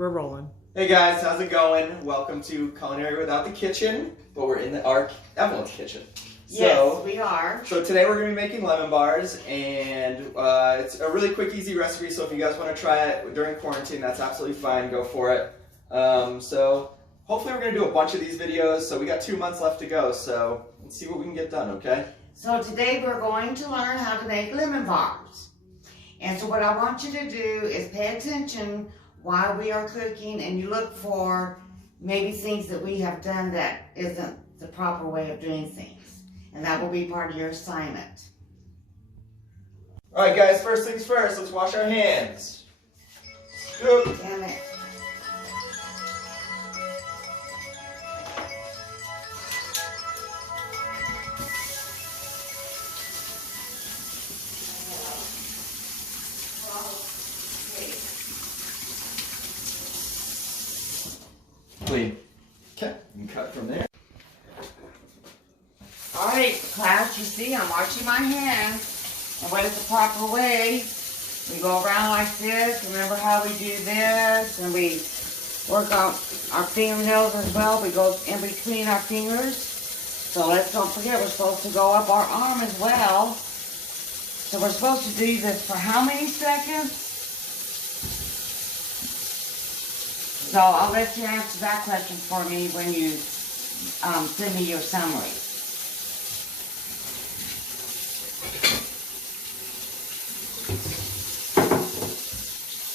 We're rolling. Hey guys, how's it going? Welcome to Culinary Without the Kitchen, but we're in our Evelyn's kitchen. Yes, we are. So today we're going to be making lemon bars, and it's a really quick, easy recipe, so if you guys want to try it during quarantine, that's absolutely fine, go for it. So hopefully we're going to do a bunch of these videos, so we got 2 months left to go, so let's see what we can get done, okay? So today we're going to learn how to make lemon bars. And so what I want you to do is pay attention while we are cooking, and you look for maybe things that we have done that isn't the proper way of doing things. And that will be part of your assignment. Alright guys, first things first, let's wash our hands. Scoop. Damn it. Clean. Okay, you can cut from there. Alright, class, you see I'm washing my hands. And what is the proper way? We go around like this. Remember how we do this? And we work on our fingernails as well. We go in between our fingers. So let's don't forget, we're supposed to go up our arm as well. So we're supposed to do this for how many seconds? So I'll let you answer that question for me when you send me your summary.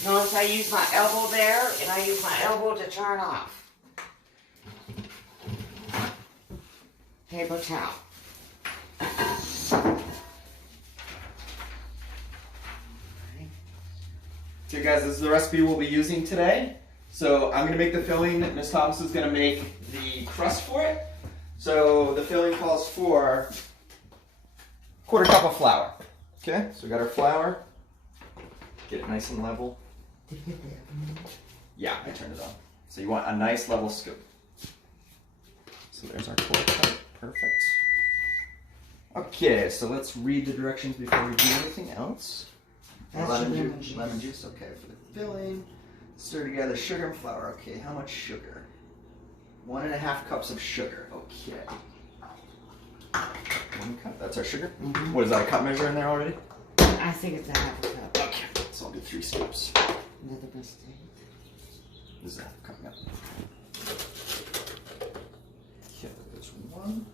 Notice I use my elbow there, and I use my elbow to turn off. Paper towel. So guys, this is the recipe we'll be using today. So I'm going to make the filling, Miss Thomas is going to make the crust for it. So the filling calls for 1/4 cup of flour. Okay, so we got our flour. Get it nice and level. Yeah, I turned it on. So you want a nice level scoop. So there's our 1/4 cup, perfect. Okay, so let's read the directions before we do anything else. Lemon juice, okay, for the filling. Stir together sugar and flour. Okay, how much sugar? 1.5 cups of sugar. Okay. 1 cup. That's our sugar. Mm-hmm. What is that? A cup measure in there already? I think it's a half a cup. Okay. So I'll do 3 scoops. Another mistake. This is a half a cup. Yep. Okay, there's 1.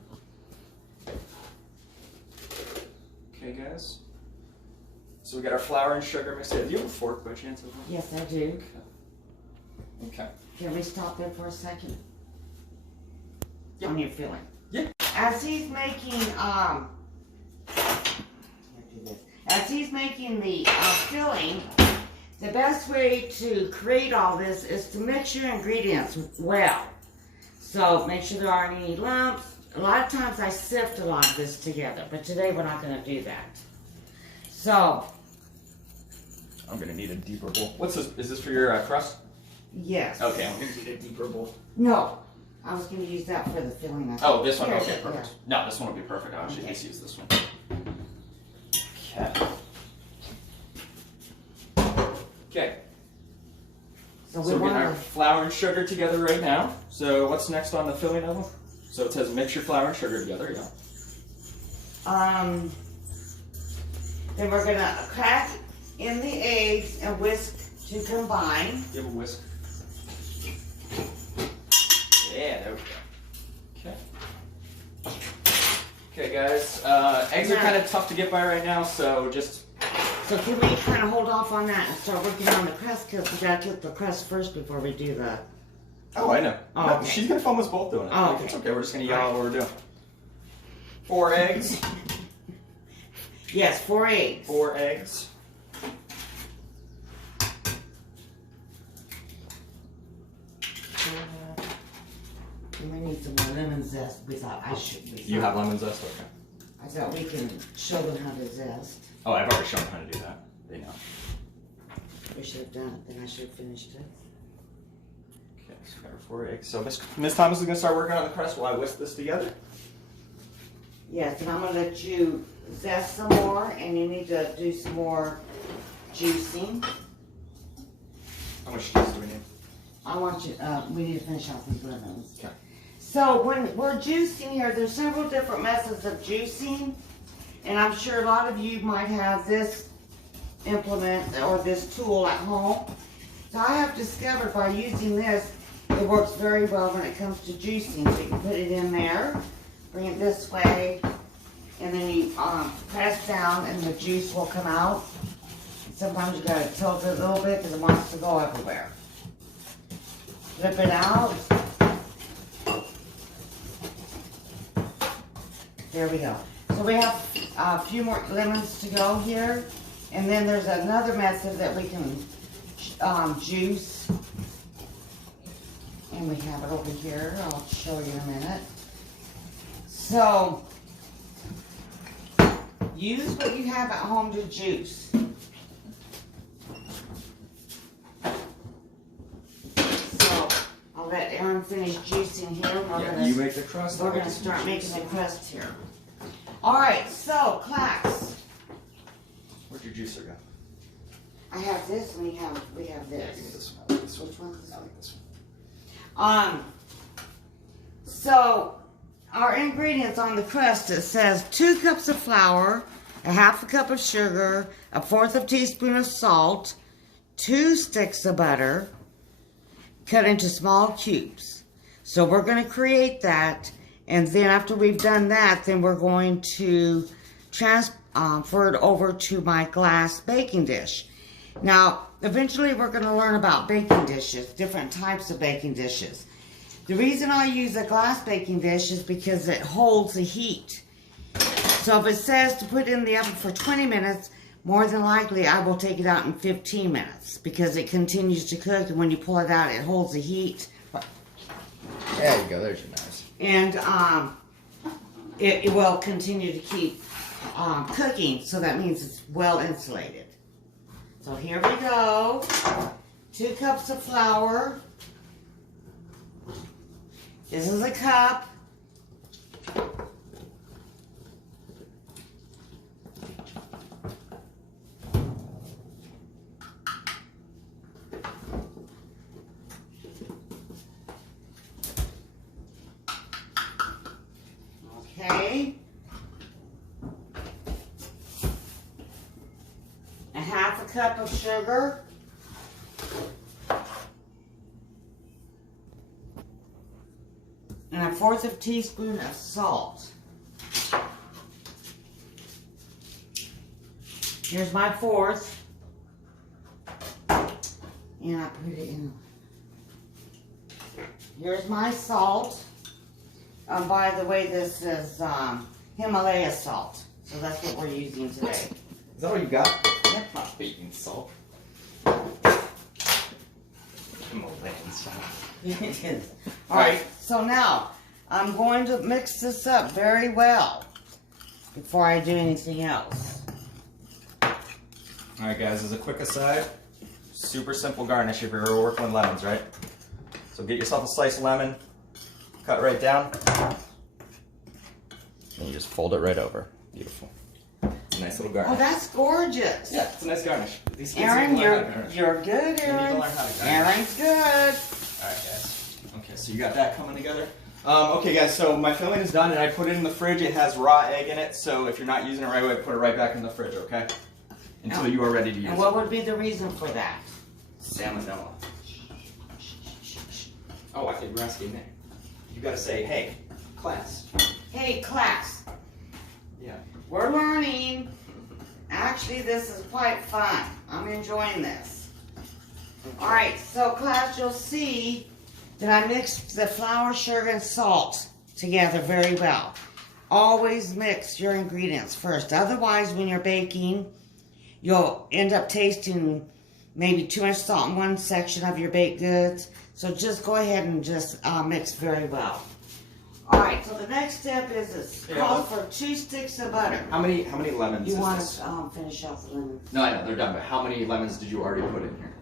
Okay, guys. So we got our flour and sugar mixed in. Do you have a fork by chance? Yes, I do. Okay. Can we stop there for a second? Yeah. On your filling. Yeah. As he's making the filling, the best way to create all this is to mix your ingredients well. So make sure there aren't any lumps. A lot of times I sift a lot of this together, but today we're not going to do that. So I'm gonna need a deeper bowl. What's this? Is this for your crust? yes. Okay, I'm gonna need a deeper bowl. No, I was going to use that for the filling. I think. Oh, this one? Here, Okay, yeah. perfect. No, this one will be perfect. I'll actually just use this one. Okay. Okay. So So we're getting our flour and sugar together right now. So what's next on the filling level? So it says mix your flour and sugar together, yeah. Then we're going to crack in the eggs and whisk to combine. Give a whisk. Yeah, there we go. Okay. Okay, guys. Eggs are kind of tough to get by right now, so just... So can we kind of hold off on that and start working on the crust, because we got to get the crust first before we do the... Oh, I know. Oh, No, okay. she's going to film us both doing it. Oh, okay. It's okay. We're just going to yell out what we're doing. 4 eggs. Yes, 4 eggs. 4 eggs. We may need some more lemon zest. We thought I should. You have lemon zest? Okay. I thought we can show them how to zest. Oh, I've already shown them how to do that. They know. We should have done it, then I should have finished it. Okay, so we got our 4 eggs. So Miss Thomas is going to start working on the crust while I whisk this together. Yes, and I'm going to let you zest some more, and you need to do some more juicing. How much juice do we need? I want you, we need to finish off these lemons. Okay. So when we're juicing here, there's several different methods of juicing. And I'm sure a lot of you might have this implement or this tool at home. So I have discovered by using this, it works very well when it comes to juicing. So you can put it in there, bring it this way, and then you press down and the juice will come out. Sometimes you gotta tilt it a little bit because it wants to go everywhere. Flip it out. There we go. So we have a few more lemons to go here. And then there's another method that we can juice. And we have it over here. I'll show you in a minute. So, use what you have at home to juice. So, I'll let Aaron finish juicing here. You make the crust. We're going to start making the crust here. Alright, so, class. Where'd your juicer go? I have this and we have this. Give me this one. This one. Which one is I like this one? So, our ingredients on the crust, it says 2 cups of flour, a 1/2 cup of sugar, a 1/4 teaspoon of salt, 2 sticks of butter, cut into small cubes. So we're going to create that, and then after we've done that, then we're going to transfer it over to my glass baking dish. Now, eventually we're going to learn about baking dishes, different types of baking dishes. The reason I use a glass baking dish is because it holds the heat. So if it says to put it in the oven for 20 minutes, more than likely I will take it out in 15 minutes because it continues to cook, and when you pull it out, it holds the heat. There you go. There's your knives. And it will continue to keep cooking, so that means it's well insulated. So here we go. 2 cups of flour. This is a cup. Okay. A 1/2 cup of sugar. And a 1/4 teaspoon of salt. Here's my 1/4. And I put it in. Here's my salt. By the way, this is Himalaya salt. So that's what we're using today. Is that all you got? Yep. Not baking salt. Himalayan salt. It is. Alright, so now I'm going to mix this up very well before I do anything else. Alright guys, as a quick aside, super simple garnish if you're ever working with lemons, right? So get yourself a slice of lemon, cut right down, and you just fold it right over. Beautiful. Nice little garnish. Oh, that's gorgeous. Yeah, it's a nice garnish. These kids Aaron, need to learn how to garnish. you're good, They need to Aaron. learn how to garnish. Aaron's good. Alright guys. Okay, so you got that coming together. Okay guys, so my filling is done and I put it in the fridge. It has raw egg in it, so if you're not using it right away, put it right back in the fridge, okay? Until you are ready to use And it. what would be the reason for that? Salmonella. Oh, I think we're asking Nick. You gotta say, hey, class. Hey, class. Yeah. We're learning. Actually, this is quite fun. I'm enjoying this. Alright, so class, you'll see that I mixed the flour, sugar, and salt together very well. Always mix your ingredients first. Otherwise, when you're baking, you'll end up tasting maybe too much salt in one section of your baked goods. So just go ahead and just mix very well. Alright, so the next step is this. Call for 2 sticks of butter. How many lemons You is want this? to finish off the lemons. No, I know, they're done, but how many lemons did you already put in here?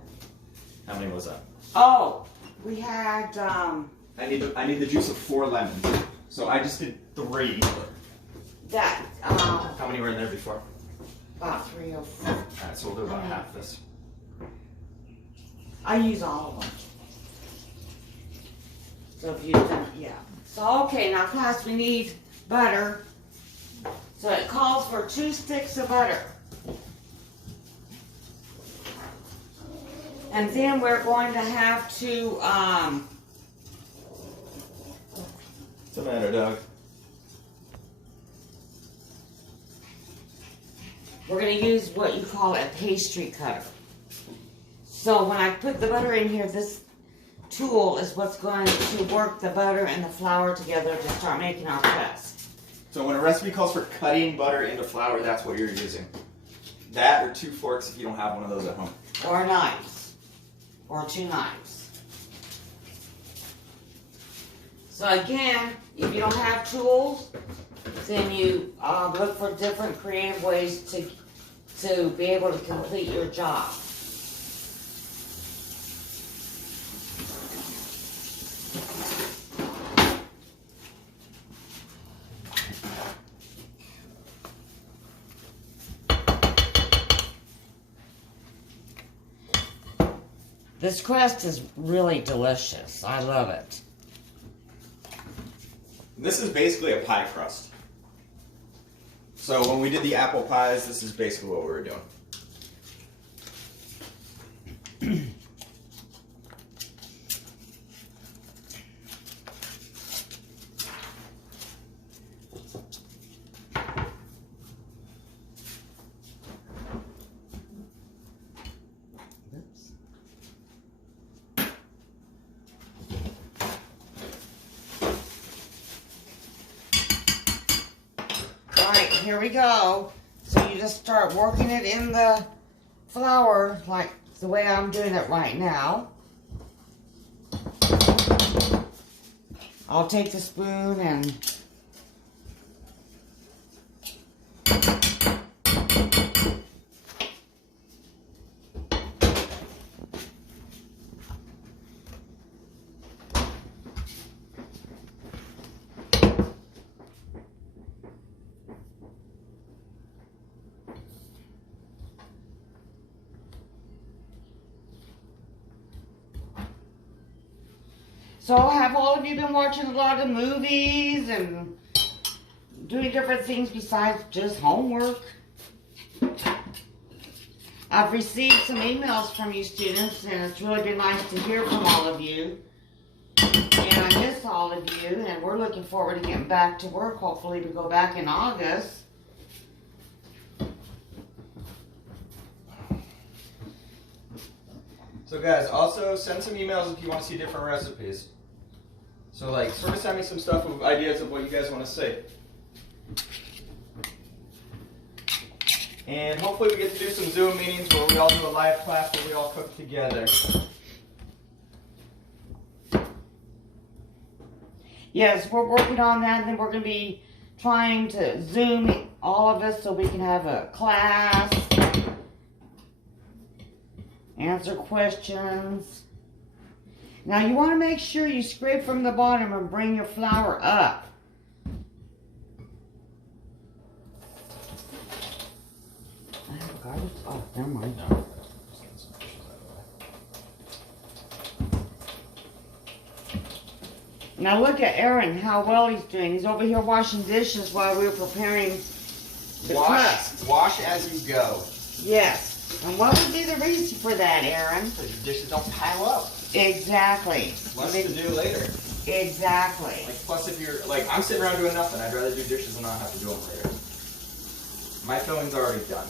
How many was that? Oh, we had, I need the juice of 4 lemons. So I just did 3. that, How many were in there before? about 3 or 4. Alright, so we'll do about half this. I use all of them. So if you don't, yeah. So okay, now class, we need butter. So it calls for 2 sticks of butter. And then we're going to have to, What's the matter, Doug? we're going to use what you call a pastry cutter. So when I put the butter in here, this tool is what's going to work the butter and the flour together to start making our crust. So when a recipe calls for cutting butter into flour, that's what you're using. That or 2 forks if you don't have one of those at home. Or knives. Or 2 knives. So again, if you don't have tools, then you look for different creative ways to be able to complete your job. This crust is really delicious. I love it. This is basically a pie crust. So when we did the apple pies, this is basically what we were doing. Alright, here we go. So you just start working it in the flour like the way I'm doing it right now. I'll take the spoon and so have all of you been watching a lot of movies and doing different things besides just homework? I've received some emails from you students, and it's really been nice to hear from all of you. And I miss all of you, and we're looking forward to getting back to work. Hopefully we go back in August. So guys, also send some emails if you want to see different recipes. So like, sort of send me some stuff with ideas of what you guys want to see. And hopefully we get to do some Zoom meetings where we all do a live class where we all cook together. Yes, we're working on that, and then we're going to be trying to Zoom all of us so we can have a class, answer questions. Now you want to make sure you scrape from the bottom and bring your flour up. I have garbage. Oh, never mind. No. Now look at Aaron, how well he's doing. He's over here washing dishes while we were preparing the crust. Wash as you go. Yes. And what would be the reason for that, Aaron? So your dishes don't pile up. Exactly. Less to do later. Exactly. Like, plus if you're, like, I'm sitting around doing nothing. I'd rather do dishes and not have to do them later. My filling's already done.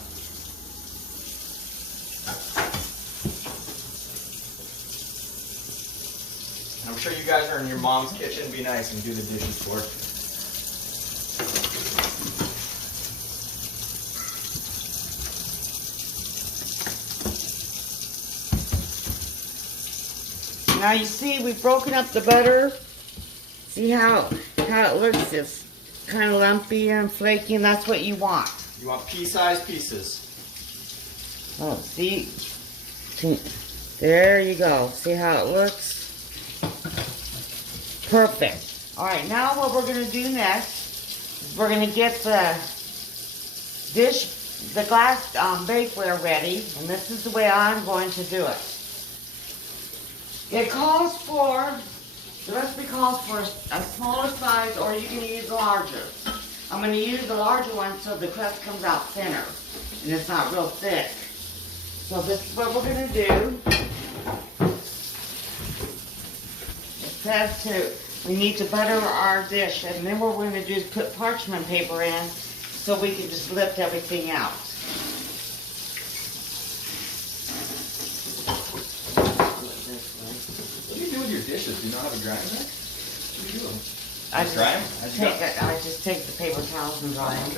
I'm sure you guys are in your mom's kitchen. Be nice and do the dishes for her. Now you see we've broken up the butter. See how it looks? It's kind of lumpy and flaky, and that's what you want. You want pea-sized pieces. Oh, see? There you go. See how it looks? Perfect. Alright, now what we're going to do next is we're going to get the glass bakeware ready, and this is the way I'm going to do it. It calls for The recipe calls for a smaller size, or you can use larger. I'm going to use the larger one so the crust comes out thinner and it's not real thick. So this is what we're going to do. It says we need to butter our dish, and then what we're going to do is put parchment paper in so we can just lift everything out. What do you do with your dishes? Do you not have a grinder? What do you do? I just just take the paper towels and dry them.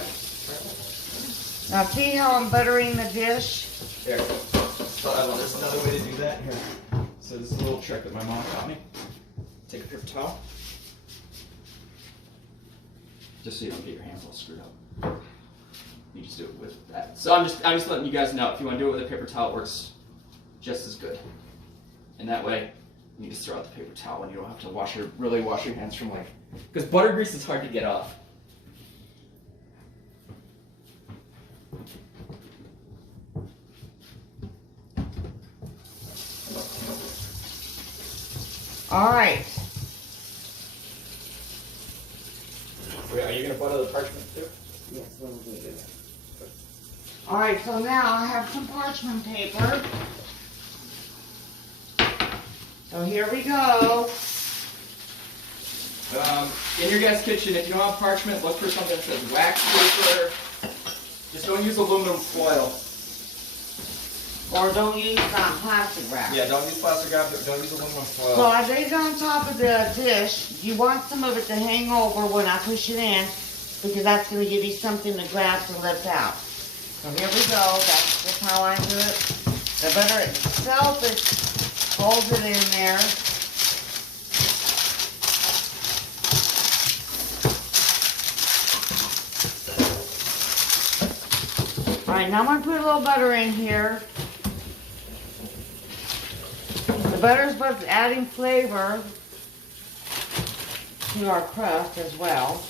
Now see how I'm buttering the dish? Here. So there's another way to do that. Here. So this is a little trick that my mom taught me. Take a paper towel. Just so you don't get your hands all screwed up. You just do it with that. So I'm just letting you guys know, if you want to do it with a paper towel, it works just as good. And that way, you just throw out the paper towel and you don't have to really wash your hands from like, because butter grease is hard to get off. All right. Wait, are you going to butter the parchment too? Yes, we'll do it. All right, so now I have some parchment paper. So here we go. In your guest kitchen, if you don't have parchment, look for something that says wax paper. Just don't use aluminum foil. Or don't use plastic wrap. Yeah, don't use plastic wrap, don't use aluminum foil. So I laid it on top of the dish. You want some of it to hang over when I push it in, because that's going to give you something to grab to lift out. So here we go. That's just how I do it. The butter itself is holds it in there. All right, now I'm going to put a little butter in here. The butter is what's adding flavor to our crust as well.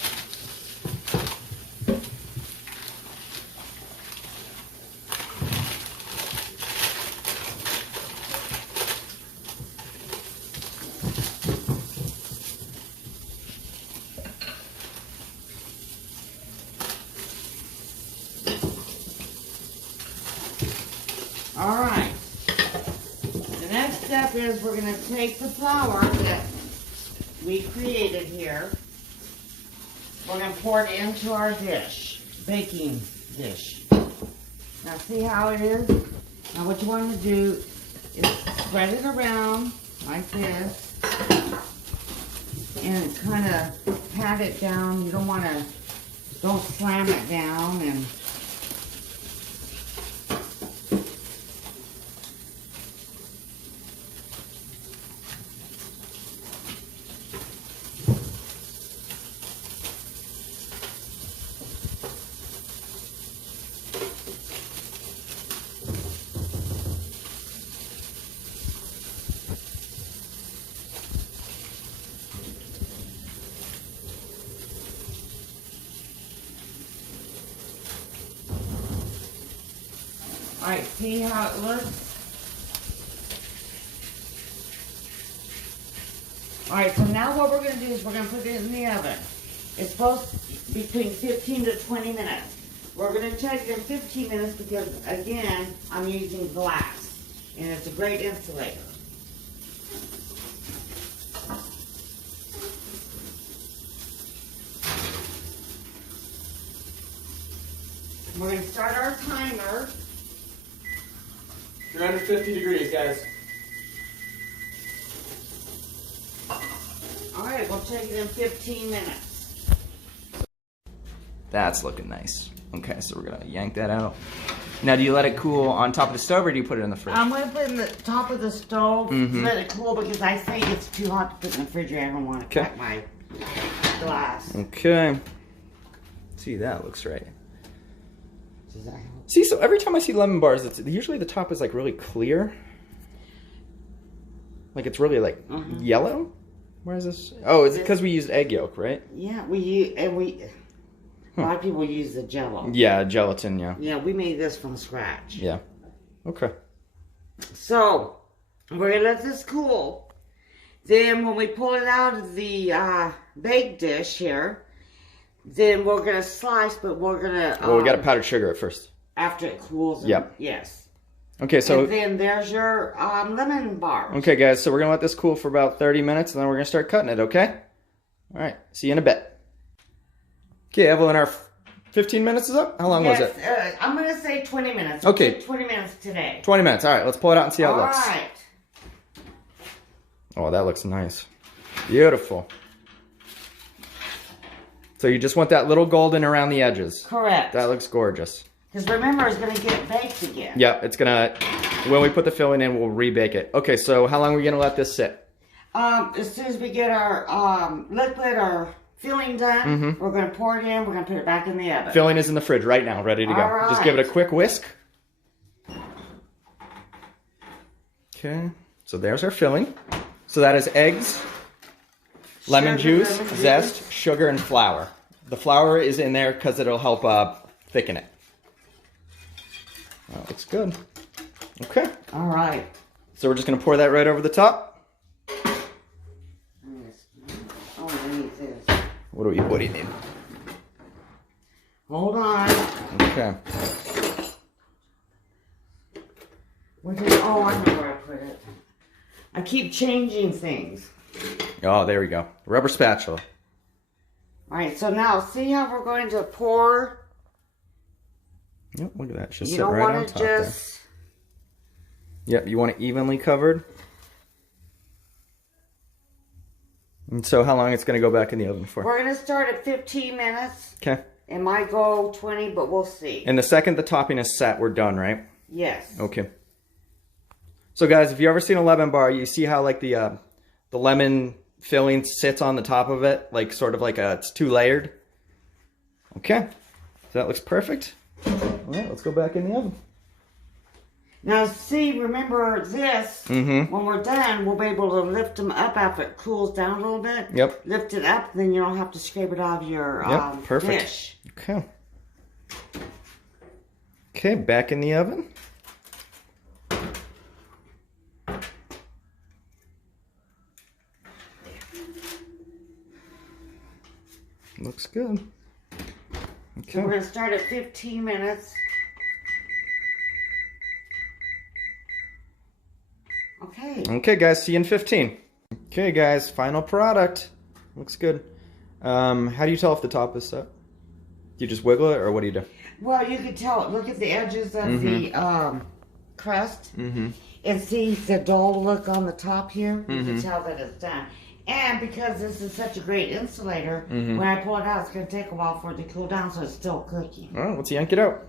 All right. The next step is we're going to take the flour that we created here. We're going to pour it into our dish, baking dish. Now see how it is? Now what you want to do is spread it around like this and kind of pat it down. You don't slam it down and Alright, see how it looks? Alright, so now what we're going to do is we're going to put it in the oven. It's supposed to be between 15 to 20 minutes. We're going to check it in 15 minutes because, again, I'm using glass. And it's a great insulator. We're going to start our timer. 350 degrees, guys. Alright, we'll check it in 15 minutes. That's looking nice. Okay, so we're gonna yank that out. Now, do you let it cool on top of the stove, or do you put it in the fridge? I'm going to put it in the top of the stove to let it cool because I say it's too hot to put in the refrigerator. I don't want to cut my glass. Okay. See, that looks right. Does that help? See, so every time I see lemon bars, usually the top is like really clear. Like it's really like yellow. Where is this? Oh, it's because we used egg yolk, right? Yeah, a lot of people use the Jello. Yeah, gelatin. Yeah. Yeah, we made this from scratch. Yeah. Okay. So we're gonna let this cool, Then when we pull it out of the bake dish here, then we're going to slice, but we're going to... well, we got to powdered sugar at first. After it cools. Yep. Yes. Okay, so... and then there's your lemon bars. Okay, guys, so we're going to let this cool for about 30 minutes, and then we're going to start cutting it, okay? All right, see you in a bit. Okay, Evelyn, our 15 minutes is up? How long was it? I'm going to say 20 minutes. Okay. 20 minutes today. 20 minutes. All right, let's pull it out and see how it looks. All right. Oh, that looks nice. Beautiful. So you just want that little golden around the edges. Correct. That looks gorgeous. Because remember, it's going to get baked again. Yep, it's going to, when we put the filling in, we'll rebake it. Okay, so how long are we going to let this sit? As soon as we get our liquid or filling done, we're going to pour it in. We're going to put it back in the oven. Filling is in the fridge right now, ready to go. All right. Just give it a quick whisk. Okay, so there's our filling. So that is eggs, lemon juice, zest, sugar, and flour. The flour is in there because it'll help thicken it. That looks good. Okay. All right. So we're just going to pour that right over the top. Oh, I need this. What do you need? Hold on. Okay. Oh, I know where I put it. I keep changing things. Oh, there we go. Rubber spatula. All right, so now see how we're going to pour? Yep, look at that. Just you sit don't right on want top to just... there. Yep, you want it evenly covered. And so how long it's going to go back in the oven for? We're going to start at 15 minutes. Okay. It might go 20, but we'll see. And the second the topping is set, we're done, right? Yes. Okay. So guys, if you ever seen a lemon bar, you see how like the lemon filling sits on the top of it, like sort of like it's two layered. Okay, so that looks perfect. All right, let's go back in the oven. Now see, remember this, when we're done, we'll be able to lift them up after it cools down a little bit. Yep. Lift it up, then you don't have to scrape it out of your perfect. dish. Okay. Okay, back in the oven. Looks good. Okay. So we're going to start at 15 minutes. Okay. Okay, guys, see you in 15. Okay, guys, final product. Looks good. How do you tell if the top is set? Do you just wiggle it, or what do you do? Well, you can tell. Look at the edges of the crust. And see the dull look on the top here? You can tell that it's done. And because this is such a great insulator, when I pull it out, it's going to take a while for it to cool down, so it's still cooking. All right, let's yank it out.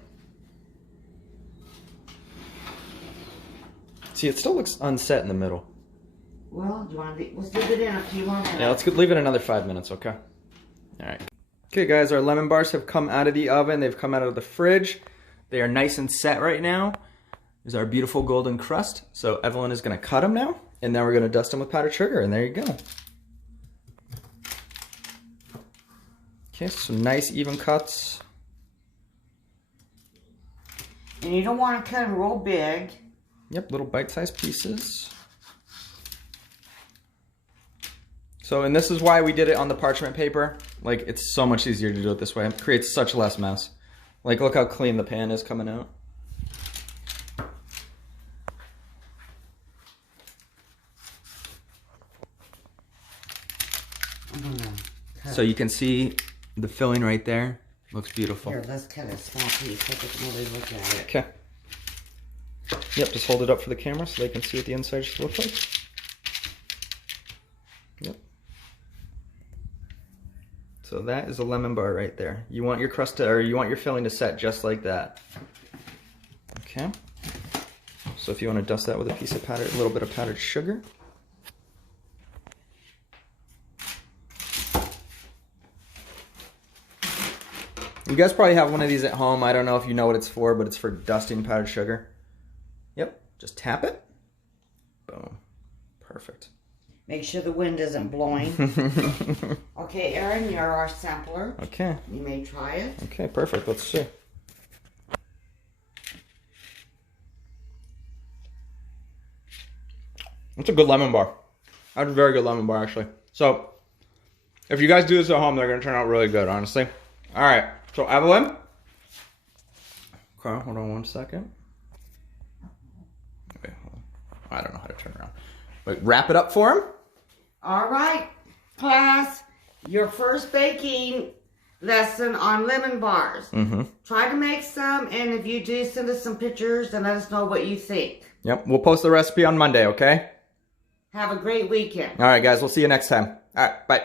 See, it still looks unset in the middle. Well, do you want to let's leave it in a few more minutes. Yeah, let's leave it another 5 minutes, okay? All right. Okay, guys, our lemon bars have come out of the oven. They've come out of the fridge. They are nice and set right now. There's our beautiful golden crust. So Evelyn is going to cut them now, and then we're going to dust them with powdered sugar, and there you go. Okay, some nice even cuts. And you don't want to cut them real big. Yep, little bite-sized pieces. So, and this is why we did it on the parchment paper. Like, it's so much easier to do it this way. It creates such less mess. Like, look how clean the pan is coming out. So you can see the filling right there. Looks beautiful. Here, let's cut a small piece so they can really look at it. Okay. Yep, just hold it up for the camera so they can see what the inside should look like. Yep. So that is a lemon bar right there. You want your crust to, or you want your filling to set just like that. Okay. So if you want to dust that with a piece of powdered, a little bit of powdered sugar. You guys probably have one of these at home. I don't know if you know what it's for, but it's for dusting powdered sugar. Yep, just tap it. Boom. Perfect. Make sure the wind isn't blowing. Okay, Aaron, you're our sampler. Okay. You may try it. Okay, perfect. Let's see. It's a good lemon bar. That's a very good lemon bar, actually. So, if you guys do this at home, they're going to turn out really good, honestly. All right. So, Evelyn. Okay, hold on one second. Okay, hold on. I don't know how to turn around. Wait, wrap it up for him. All right, class. Your first baking lesson on lemon bars. Try to make some, and if you do, send us some pictures and let us know what you think. Yep, we'll post the recipe on Monday, okay? Have a great weekend. All right, guys, we'll see you next time. All right, bye.